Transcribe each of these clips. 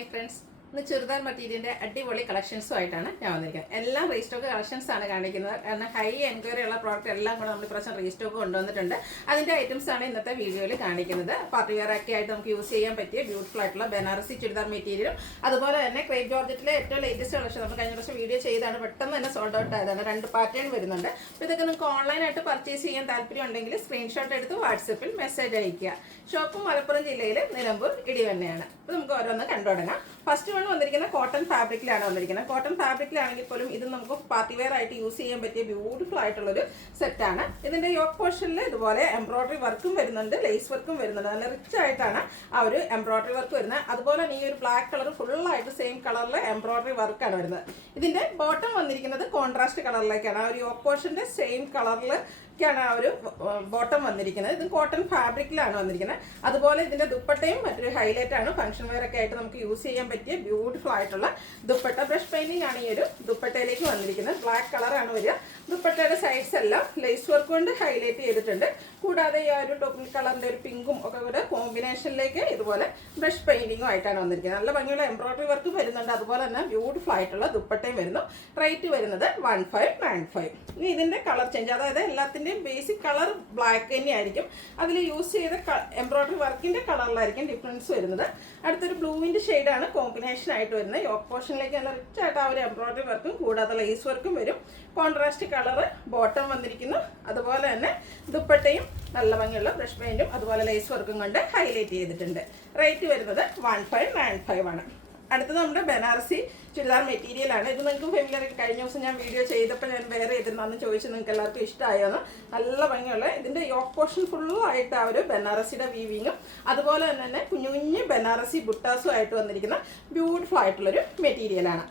Hey friends, ഇന്ന് ചുരിദാർ മെറ്റീരിയലിന്റെ അടിപൊളി കളക്ഷൻസുമായിട്ടാണ് ഞാൻ വന്നിരിക്കുന്നത്. എല്ലാം റീസ്റ്റോക്ക് കളക്ഷൻസ് ആണ് കാണിക്കുന്നത്. കാരണം ഹൈ എൻക്വയറി ഉള്ള പ്രോഡക്റ്റ് എല്ലാം കൂടെ നമ്മൾ ഇപ്രാവശ്യം റീസ്റ്റോക്ക് കൊണ്ടുവന്നിട്ടുണ്ട്. അതിന്റെ ഐറ്റംസ് ആണ് ഇന്നത്തെ വീഡിയോയിൽ കാണിക്കുന്നത്. പാർട്ടി വെയർ ഒക്കെ ആയിട്ട് നമുക്ക് യൂസ് ചെയ്യാൻ പറ്റിയ ബ്യൂട്ടിഫുൾ ആയിട്ടുള്ള ബനാറസി ചുരിദാർ മെറ്റീരിയലും അതുപോലെ തന്നെ ക്രേപ്പ് ജോർജറ്റിലെ ഏറ്റവും ലേറ്റസ്റ്റ് കളക്ഷൻ നമ്മൾ കഴിഞ്ഞ പ്രാവശ്യം വീഡിയോ ചെയ്താണ്, പെട്ടെന്ന് തന്നെ സോൾഡ് ഔട്ട് ആയതാണ്. 2 പാറ്റേൺ വരുന്നുണ്ട്. അപ്പോൾ ഇതൊക്കെ നിങ്ങൾക്ക് ഓൺലൈനായിട്ട് പർച്ചേസ് ചെയ്യാൻ താല്പര്യം ഉണ്ടെങ്കിൽ സ്ക്രീൻഷോട്ട് എടുത്ത് വാട്സപ്പിൽ മെസ്സേജ് അയയ്ക്കുക. ഷോപ്പ് മലപ്പുറം ജില്ലയിൽ നിലമ്പൂർ ഇടിവണ്ണയാണ്. അപ്പോൾ നമുക്ക് ഓരോന്ന് കണ്ടു തുടങ്ങാം. ഫസ്റ്റ് വൺ വന്നിരിക്കുന്ന കോട്ടൺ ഫാബ്രിക്കിലാണ് വന്നിരിക്കുന്നത്. കോട്ടൺ ഫാബ്രിക്കിലാണെങ്കിൽ പോലും ഇത് നമുക്ക് പാർട്ടി വെയർ ആയിട്ട് യൂസ് ചെയ്യാൻ പറ്റിയ ബ്യൂട്ടിഫുൾ ആയിട്ടുള്ളൊരു സെറ്റാണ്. ഇതിന്റെ യോക്ക് പോർഷനിൽ ഇതുപോലെ എംബ്രോയിഡറി വർക്കും വരുന്നുണ്ട്, ലേസ് വർക്കും വരുന്നുണ്ട്. നല്ല റിച്ച് ആയിട്ടാണ് ആ ഒരു എംബ്രോയിഡറി വർക്ക് വരുന്നത്. അതുപോലെ തന്നെ ഈ ഒരു ബ്ലാക്ക് കളർ ഫുള്ളായിട്ട് സെയിം കളറിൽ എംബ്രോയിഡറി വർക്കാണ് വരുന്നത്. ഇതിന്റെ ബോട്ടം വന്നിരിക്കുന്നത് കോൺട്രാസ്റ്റ് കളറിലേക്കാണ്. ആ ഒരു യോക്ക് പോർഷന്റെ സെയിം കളറിൽ ാണ് ആ ഒരു ബോട്ടം വന്നിരിക്കുന്നത്. ഇത് കോട്ടൺ ഫാബ്രിക്കിലാണ് വന്നിരിക്കുന്നത്. അതുപോലെ ഇതിന്റെ ദുപ്പട്ടയും മറ്റൊരു ഹൈലൈറ്റ് ആണ്. ഫംഗ്ഷൻ വെയർ ഒക്കെ ആയിട്ട് നമുക്ക് യൂസ് ചെയ്യാൻ പറ്റിയ ബ്യൂട്ടിഫുൾ ആയിട്ടുള്ള ദുപ്പട്ട. ബ്രഷ് പെയിന്റിംഗ് ആണ് ഈ ഒരു ദുപ്പട്ടയിലേക്ക് വന്നിരിക്കുന്നത്. ബ്ലാക്ക് കളറാണ് വരിക. ദുപ്പട്ടയുടെ സൈഡ്സ് എല്ലാം ലേസ് വർക്ക് കൊണ്ട് ഹൈലൈറ്റ് ചെയ്തിട്ടുണ്ട്. കൂടാതെ ഈ ഒരു ടോപ്പിക് കളറിന്റെ ഒരു പിങ്കും ഒക്കെ കൂടെ കോമ്പിനേഷനിലേക്ക് ഇതുപോലെ ബ്രഷ് പെയിന്റിങ്ങും ആയിട്ടാണ് വന്നിരിക്കുന്നത്. നല്ല ഭംഗിയുള്ള എംബ്രോയിഡറി വർക്കും വരുന്നുണ്ട്. അതുപോലെ തന്നെ ബ്യൂട്ടിഫുൾ ആയിട്ടുള്ള ദുപ്പട്ടയും വരുന്നു. റേറ്റ് വരുന്നത് 1595. ഇനി ഇതിന്റെ കളർ ചേഞ്ച്, അതായത് എല്ലാത്തിൻ്റെയും ബേസിക് കളർ ബ്ലാക്ക് തന്നെയായിരിക്കും. അതിൽ യൂസ് ചെയ്ത എംബ്രോയിഡറി വർക്കിന്റെ കളറിലായിരിക്കും ഡിഫറൻസ് വരുന്നത്. അടുത്തൊരു ബ്ലൂവിന്റെ ഷെയ്ഡാണ് കോമ്പിനേഷൻ ആയിട്ട് വരുന്നത്. യോക്ക് പോർഷനിലേക്ക് നല്ല റിച്ച് ആയിട്ട് ആ ഒരു എംബ്രോയിഡറി വർക്കും കൂടാതെ ലേസ് വർക്കും വരും. കോൺട്രാസ്റ്റ് കളറ് ബോട്ടം വന്നിരിക്കുന്നു. അതുപോലെ തന്നെ ദുപ്പട്ടയും നല്ല ഭംഗിയുള്ള ബ്രഷ് പെയിന്റും അതുപോലെ ലേസ് വർക്കും കൊണ്ട് ഹൈലൈറ്റ് ചെയ്തിട്ടുണ്ട്. റേറ്റ് വരുന്നത് 1595 ആണ്. അടുത്തത് നമ്മുടെ ബനാറസി ചുരിദാർ മെറ്റീരിയൽ ആണ്. ഇത് നിങ്ങൾക്ക് ഫെമിലിയർ കഴിഞ്ഞ ദിവസം ഞാൻ വീഡിയോ ചെയ്തപ്പോൾ ഞാൻ വേറെ ചെയ്തിരുന്നു. അന്ന് ചോദിച്ചു നിങ്ങൾക്ക് എല്ലാവർക്കും ഇഷ്ടമായെന്ന്. നല്ല ഭംഗിയുള്ള ഇതിന്റെ യോക്ക് പോർഷൻ ഫുള്ളായിട്ട് ആ ഒരു ബനാറസിയുടെ വീവിങ്ങും അതുപോലെ തന്നെ കുഞ്ഞു കുഞ്ഞു ബനാറസി ബുട്ടാസും ആയിട്ട് വന്നിരിക്കുന്ന ബ്യൂട്ടിഫുൾ ആയിട്ടുള്ളൊരു മെറ്റീരിയലാണ്.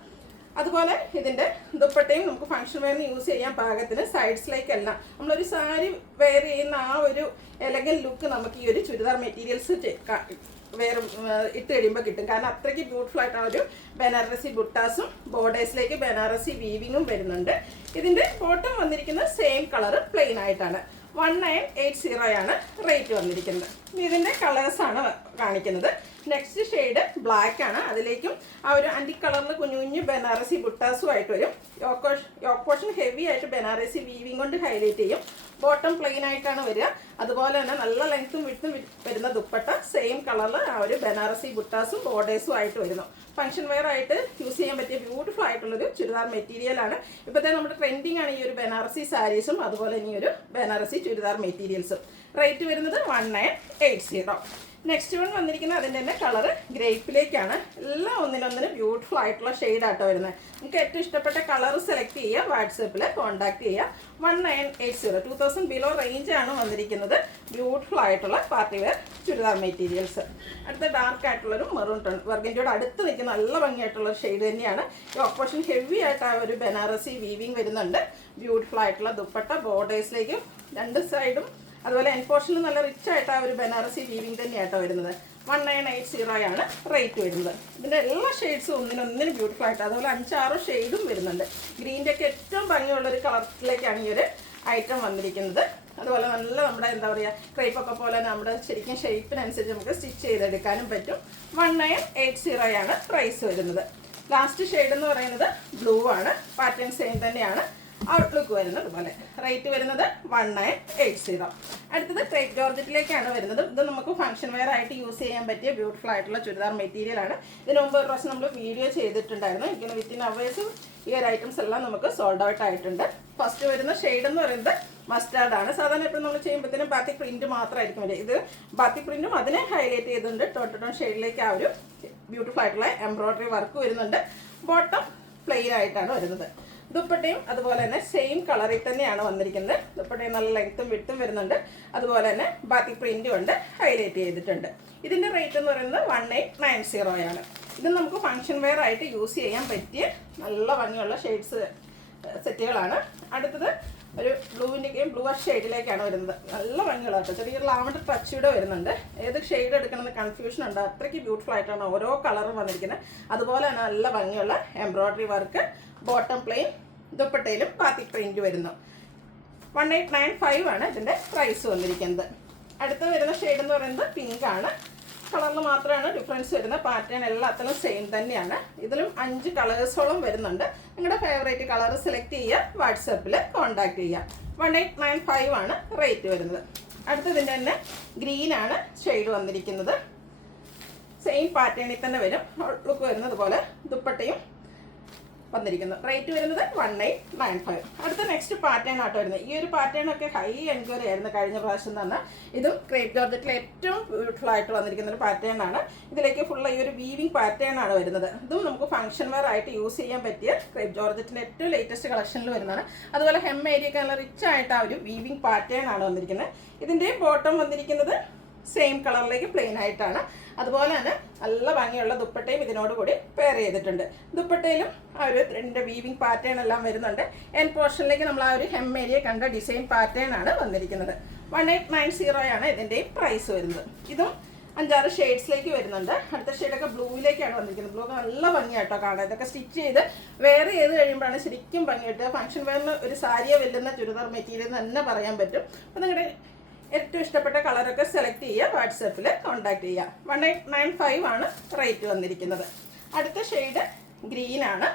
അതുപോലെ ഇതിന്റെ ദുപ്പട്ടയും നമുക്ക് ഫംഗ്ഷൻ വെയറിന് യൂസ് ചെയ്യാൻ പാകത്തിന് സൈഡ്സിലേക്കെല്ലാം നമ്മളൊരു സാരി വെയർ ചെയ്യുന്ന ആ ഒരു എലഗൻ ലുക്ക് നമുക്ക് ഈ ഒരു ചുരിദാർ മെറ്റീരിയൽസ് വേറെ ഇട്ട് കഴിയുമ്പോൾ കിട്ടും. കാരണം അത്രയ്ക്ക് ബ്യൂട്ടിഫുൾ ആയിട്ടാണ് ഒരു ബനാറസി ബുട്ടാസും ബോർഡേഴ്സിലേക്ക് ബനാറസി വീവിങ്ങും വരുന്നുണ്ട്. ഇതിന്റെ ബോട്ടം വന്നിരിക്കുന്നത് സെയിം കളർ പ്ലെയിൻ ആയിട്ടാണ്. 1980 ആണ് റേറ്റ് വന്നിരിക്കുന്നത്. ഇതിന്റെ കളേഴ്സാണ് കാണിക്കുന്നത്. നെക്സ്റ്റ് ഷെയ്ഡ് ബ്ലാക്ക് ആണ്. അതിലേക്കും ആ ഒരു അന്റി കളറിൽ കുഞ്ഞു കുഞ്ഞു ബനാറസി ബുട്ടാസും ആയിട്ട് വരും. യോക്ക് പോർഷൻ ഹെവി ആയിട്ട് ബനാറസി വീവിങ് കൊണ്ട് ഹൈലൈറ്റ് ചെയ്യും. ബോട്ടം പ്ലെയിൻ ആയിട്ടാണ് വരിക. അതുപോലെ തന്നെ നല്ല ലെങ്ത്തും വിട്ടും വരുന്ന ദുപ്പട്ട സെയിം കളറിൽ ആ ഒരു ബനാറസി ബുട്ടാസും ബോർഡേഴ്സും ആയിട്ട് വരുന്നു. ഫംഗ്ഷൻ വെയർ ആയിട്ട് യൂസ് ചെയ്യാൻ പറ്റിയ ബ്യൂട്ടിഫുൾ ആയിട്ടുള്ളൊരു ചുരിദാർ മെറ്റീരിയൽ ആണ്. ഇപ്പോഴത്തെ നമ്മുടെ ട്രെൻഡിങ് ആണ് ഈ ഒരു ബനാറസി സാരീസും അതുപോലെ ഈ ഒരു ബനാറസി ചുരിദാർ മെറ്റീരിയൽസും. റേറ്റ് വരുന്നത് 1980. നെക്സ്റ്റ് വൺ വന്നിരിക്കുന്നത് അതിൻ്റെ തന്നെ കളറ് ഗ്രേപ്പിലേക്കാണ്. എല്ലാം ഒന്നിനൊന്നിന് ബ്യൂട്ടിഫുൾ ആയിട്ടുള്ള ഷെയ്ഡാട്ടോ വരുന്നത്. നിങ്ങൾക്ക് ഏറ്റവും ഇഷ്ടപ്പെട്ട കളർ സെലക്ട് ചെയ്യുക, വാട്സപ്പിൽ കോൺടാക്ട് ചെയ്യുക. 1980, 2000 ബിലോ റേഞ്ചാണ് വന്നിരിക്കുന്നത്. ബ്യൂട്ടിഫുൾ ആയിട്ടുള്ള പാർട്ടി വെയർ ചുരിദാർ മെറ്റീരിയൽസ്. അടുത്ത ഡാർക്ക് ആയിട്ടുള്ളൊരു മെറൂൺ ടോൺ വർഗിൻ്റെയോട് അടുത്ത് നിൽക്കുന്ന നല്ല ഭംഗിയായിട്ടുള്ള ഷെയ്ഡ് തന്നെയാണ്. ഈ ഓപ്പോഷൻ ഹെവി ആയിട്ട് ആ ഒരു ബനാറസി വീവിങ് വരുന്നുണ്ട്. ബ്യൂട്ടിഫുൾ ആയിട്ടുള്ള ദുപ്പട്ട ബോർഡേഴ്സിലേക്കും രണ്ട് സൈഡും അതുപോലെ എൻ പോർഷനിൽ നല്ല റിച്ച് ആയിട്ട് ആ ഒരു ബനാറസി വീവിങ് തന്നെയാട്ടോ വരുന്നത്. 1980 ആണ് റേറ്റ് വരുന്നത്. ഇതിൻ്റെ എല്ലാ ഷെയ്ഡ്സും ഒന്നിനൊന്നിന് ബ്യൂട്ടിഫുൾ ആയിട്ട് അതുപോലെ 5-6 ഷെയ്ഡും വരുന്നുണ്ട്. ഗ്രീൻ്റെ ഒക്കെ ഏറ്റവും ഭംഗിയുള്ളൊരു കളറിലേക്കാണ് ഈ ഒരു ഐറ്റം വന്നിരിക്കുന്നത്. അതുപോലെ നല്ല നമ്മുടെ എന്താ പറയുക ക്രേപ്പൊക്കെ പോലെ നമ്മുടെ ശരിക്കും ഷേപ്പിനനുസരിച്ച് നമുക്ക് സ്റ്റിച്ച് ചെയ്തെടുക്കാനും പറ്റും. 1980 ആണ് പ്രൈസ് വരുന്നത്. ലാസ്റ്റ് ഷെയ്ഡ് എന്ന് പറയുന്നത് ബ്ലൂ ആണ്. പാറ്റേൺ സെയിം തന്നെയാണ്. ഔട്ട്ലുക്ക് വരുന്നത് അതുപോലെ. റേറ്റ് വരുന്നത് 1980. അടുത്തത് ക്രേപ്പ് ജോർജറ്റിലേക്കാണ് വരുന്നത്. ഇത് നമുക്ക് ഫംഗ്ഷൻ വെയർ ആയിട്ട് യൂസ് ചെയ്യാൻ പറ്റിയ ബ്യൂട്ടിഫുൾ ആയിട്ടുള്ള ചുരിദാർ മെറ്റീരിയൽ ആണ്. ഇതിന് മുമ്പ് ഒരു പ്രാവശ്യം നമ്മൾ വീഡിയോ ചെയ്തിട്ടുണ്ടായിരുന്നു. ഇങ്ങനെ വിത്തിൻ അവേഴ്സും ഈ ഒരു ഐറ്റംസ് എല്ലാം നമുക്ക് സോൾഡ് ഔട്ട് ആയിട്ടുണ്ട്. ഫസ്റ്റ് വരുന്ന ഷെയ്ഡ് എന്ന് പറയുന്നത് മസ്റ്റാർഡ് ആണ്. സാധാരണ എപ്പോഴും നമ്മൾ ചെയ്യുമ്പോഴത്തേനും ബാത്തി പ്രിന്റ് മാത്രമായിരിക്കും വരിക. ഇത് ബാത്തി പ്രിന്റും അതിനെ ഹൈലൈറ്റ് ചെയ്തിട്ടുണ്ട്. ടോൺ ഷെയ്ഡിലേക്ക് ആ ഒരു ബ്യൂട്ടിഫുൾ ആയിട്ടുള്ള എംബ്രോയിഡറി വർക്ക് വരുന്നുണ്ട്. ബോട്ടം പ്ലെയിൻ ആയിട്ടാണ് വരുന്നത്. ദുപ്പട്ടയും അതുപോലെ തന്നെ സെയിം കളറിൽ തന്നെയാണ് വന്നിരിക്കുന്നത്. ദുപ്പട്ടയും നല്ല ലെങ്ത്തും വിട്ടും വരുന്നുണ്ട്. അതുപോലെ തന്നെ ബാത്തിക് പ്രിന്റും ഉണ്ട്, ഹൈലൈറ്റ് ചെയ്തിട്ടുണ്ട്. ഇതിൻ്റെ റേറ്റ് എന്ന് പറയുന്നത് 1890 ആണ്. ഇത് നമുക്ക് ഫംഗ്ഷൻ വെയർ ആയിട്ട് യൂസ് ചെയ്യാൻ പറ്റിയ നല്ല ഭംഗിയുള്ള ഷെയ്ഡ്സ് സെറ്റുകളാണ്. അടുത്തത് ഒരു ബ്ലൂവിൻ്റെയും ബ്ലൂ ഷെയ്ഡിലേക്കാണ് വരുന്നത്. നല്ല ഭംഗികളാട്ടോ. ചെറിയൊരു ലാവണ്ടർ ടച്ച് ഇവിടെ വരുന്നുണ്ട്. ഏത് ഷെയ്ഡ് എടുക്കണമെന്ന് കൺഫ്യൂഷൻ ഉണ്ട്. അത്രയ്ക്ക് ബ്യൂട്ടിഫുൾ ആയിട്ടാണ് ഓരോ കളറും വന്നിരിക്കുന്നത്. അതുപോലെ തന്നെ നല്ല ഭംഗിയുള്ള എംബ്രോയിഡറി വർക്ക്. ബോട്ടം പ്ലെയിൻ, ദുപ്പട്ടയിലും ബാത്തിക് പ്രിന്റ് വരുന്നു. 1895 ആണ് ഇതിൻ്റെ പ്രൈസ് വന്നിരിക്കുന്നത്. അടുത്ത് വരുന്ന ഷെയ്ഡ് എന്ന് പറയുന്നത് പിങ്ക് ആണ്. കളറിൽ മാത്രമാണ് ഡിഫറൻസ് വരുന്നത്. പാറ്റേൺ എല്ലാത്തിലും സെയിം തന്നെയാണ്. ഇതിലും 5 കളേഴ്സോളം വരുന്നുണ്ട്. നിങ്ങളുടെ ഫേവറേറ്റ് കളർ സെലക്ട് ചെയ്യുക, വാട്സപ്പിൽ കോൺടാക്ട് ചെയ്യുക. 1895 ആണ് റേറ്റ് വരുന്നത്. അടുത്തതിൻ്റെ തന്നെ ഗ്രീനാണ് ഷെയ്ഡ് വന്നിരിക്കുന്നത്. സെയിം പാറ്റേണിൽ തന്നെ വരും. ലുക്ക് വരുന്നത് പോലെ ദുപ്പട്ടയും വന്നിരിക്കുന്നു. റേറ്റ് വരുന്നത് 1895. അടുത്ത നെക്സ്റ്റ് പാറ്റേൺ ആയിട്ട് വരുന്നത്. ഈ ഒരു പാറ്റേൺ ഒക്കെ ഹൈ എൻക്വയറി ആയിരുന്നു കഴിഞ്ഞ പ്രാവശ്യം തന്നെ. ഇതും ക്രേപ്പ് ജോർജറ്റിലെ ഏറ്റവും ബ്യൂട്ടിഫുൾ ആയിട്ട് വന്നിരിക്കുന്ന ഒരു പാറ്റേൺ ആണ്. ഇതിലേക്ക് ഫുൾ ഈ ഒരു വീവിങ് പാറ്റേൺ ആണ് വരുന്നത്. ഇതും നമുക്ക് ഫംഗ്ഷൻ വെയർ ആയിട്ട് യൂസ് ചെയ്യാൻ പറ്റിയ ക്രേപ്പ് ജോർജറ്റിൻ്റെ ഏറ്റവും ലേറ്റസ്റ്റ് കളക്ഷനിൽ വരുന്നതാണ്. അതുപോലെ ഹെം ഏരിയയൊക്കെ നല്ല റിച്ച് ആയിട്ട് ആ ഒരു വീവിങ് പാറ്റേൺ ആണ് വന്നിരിക്കുന്നത്. ഇതിൻ്റെ ബോട്ടം വന്നിരിക്കുന്നത് സെയിം കളറിലേക്ക് പ്ലെയിൻ ആയിട്ടാണ്. അതുപോലെ തന്നെ നല്ല ഭംഗിയുള്ള ദുപ്പട്ടയും ഇതിനോട് കൂടി പെയർ ചെയ്തിട്ടുണ്ട്. ദുപ്പട്ടയിലും ആ ഒരു ത്രെഡിൻ്റെ വീവിങ് പാറ്റേൺ എല്ലാം വരുന്നുണ്ട്. എൻ പോർഷനിലേക്ക് നമ്മൾ ആ ഒരു ഹെം ഏരിയ കണ്ട ഡിസൈൻ പാറ്റേൺ ആണ് വന്നിരിക്കുന്നത്. 1890 ആണ് ഇതിൻ്റെയും പ്രൈസ് വരുന്നത്. ഇതും 5-6 ഷെയ്ഡ്സിലേക്ക് വരുന്നുണ്ട്. അടുത്ത ഷെയ്ഡൊക്കെ ബ്ലൂവിലേക്കാണ് വന്നിരിക്കുന്നത്. ബ്ലൂ ഒക്കെ നല്ല ഭംഗിയായിട്ടോ കാണാം. ഇതൊക്കെ സ്റ്റിച്ച് ചെയ്ത് വെയർ ചെയ്ത് കഴിയുമ്പോഴാണ് ശരിക്കും ഭംഗിയായിട്ട്. ഫംഗ്ഷൻ വെയറിന് ഒരു സാരിയെ വെല്ലുന്ന ചുരിദാർ മെറ്റീരിയൽ എന്ന് തന്നെ പറയാൻ പറ്റും. അപ്പോൾ നിങ്ങളുടെ ഏറ്റവും ഇഷ്ടപ്പെട്ട കളറൊക്കെ സെലക്ട് ചെയ്യുക, വാട്സപ്പിൽ കോൺടാക്ട് ചെയ്യുക. 1895 ആണ് റേറ്റ് വന്നിരിക്കുന്നത്. അടുത്ത ഷെയ്ഡ് ഗ്രീനാണ്.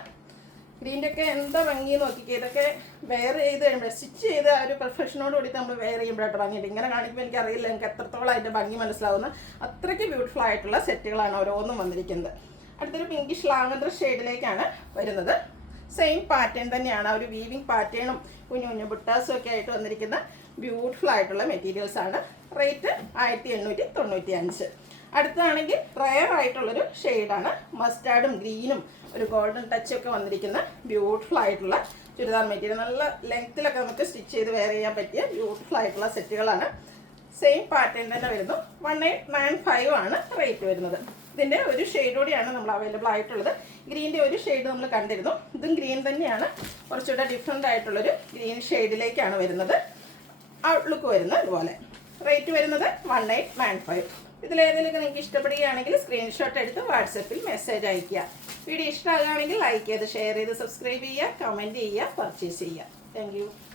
ഗ്രീൻ്റെ ഒക്കെ എന്താ ഭംഗി നോക്കിക്കുക. ഇതൊക്കെ വെയർ ചെയ്ത് കഴിയുമ്പോൾ സ്റ്റിച്ച് ചെയ്ത് ആ ഒരു പെർഫെക്ഷനോട് കൂടിയിട്ട് നമ്മൾ വെയർ ചെയ്യുമ്പോഴായിട്ട് ഭംഗിയുണ്ട്. ഇങ്ങനെ കാണിക്കുമ്പോൾ എനിക്കറിയില്ല എനിക്ക് എത്രത്തോളം അതിൻ്റെ ഭംഗി മനസ്സിലാവുന്ന അത്രയ്ക്ക് ബ്യൂട്ടിഫുൾ ആയിട്ടുള്ള സെറ്റുകളാണ് ഓരോന്നും വന്നിരിക്കുന്നത്. അടുത്തൊരു പിങ്കിഷ് ലാവൻഡർ ഷെയ്ഡിലേക്കാണ് വരുന്നത്. സെയിം പാറ്റേൺ തന്നെയാണ്. ആ ഒരു വീവിങ് പാറ്റേണും കുഞ്ഞു കുഞ്ഞു ബുട്ടാസും ഒക്കെ ആയിട്ട് വന്നിരിക്കുന്ന ബ്യൂട്ടിഫുൾ ആയിട്ടുള്ള മെറ്റീരിയൽസ് ആണ്. റേറ്റ് 1895. അടുത്തതാണെങ്കിൽ റയർ ആയിട്ടുള്ളൊരു ഷെയ്ഡാണ്. മസ്റ്റാർഡും ഗ്രീനും ഒരു ഗോൾഡൻ ടച്ചൊക്കെ വന്നിരിക്കുന്ന ബ്യൂട്ടിഫുൾ ആയിട്ടുള്ള ചുരിദാർ മെറ്റീരിയൽ. നല്ല ലെങ്ത്തിലൊക്കെ നമുക്ക് സ്റ്റിച്ച് ചെയ്ത് വെയർ ചെയ്യാൻ പറ്റിയ ബ്യൂട്ടിഫുൾ ആയിട്ടുള്ള സെറ്റുകളാണ്. സെയിം പാറ്റേൺ തന്നെ വരുന്നു. 1895 ആണ് റേറ്റ് വരുന്നത്. ഇതിൻ്റെ ഒരു ഷെയ്ഡ് കൂടിയാണ് നമ്മൾ അവൈലബിൾ ആയിട്ടുള്ളത്. ഗ്രീൻ്റെ ഒരു ഷെയ്ഡ് നമ്മൾ കണ്ടിരുന്നു. ഇതും ഗ്രീൻ തന്നെയാണ്. കുറച്ചുകൂടെ ഡിഫറെൻ്റ് ആയിട്ടുള്ളൊരു ഗ്രീൻ ഷെയ്ഡിലേക്കാണ് വരുന്നത്. ഔട്ട്ലുക്ക് വരുന്നത് ഇതുപോലെ. റേറ്റ് വരുന്നത് 1895. ഇതിലേതെങ്കിലും നിങ്ങൾക്ക് ഇഷ്ടപ്പെടുകയാണെങ്കിൽ സ്ക്രീൻഷോട്ട് എടുത്ത് വാട്സപ്പിൽ മെസ്സേജ് അയയ്ക്കുക. വീഡിയോ ഇഷ്ടമാകുകയാണെങ്കിൽ ലൈക്ക് ചെയ്ത് ഷെയർ ചെയ്ത് സബ്സ്ക്രൈബ് ചെയ്യുക, കമൻറ്റ് ചെയ്യുക, പർച്ചേസ് ചെയ്യുക. Thank you.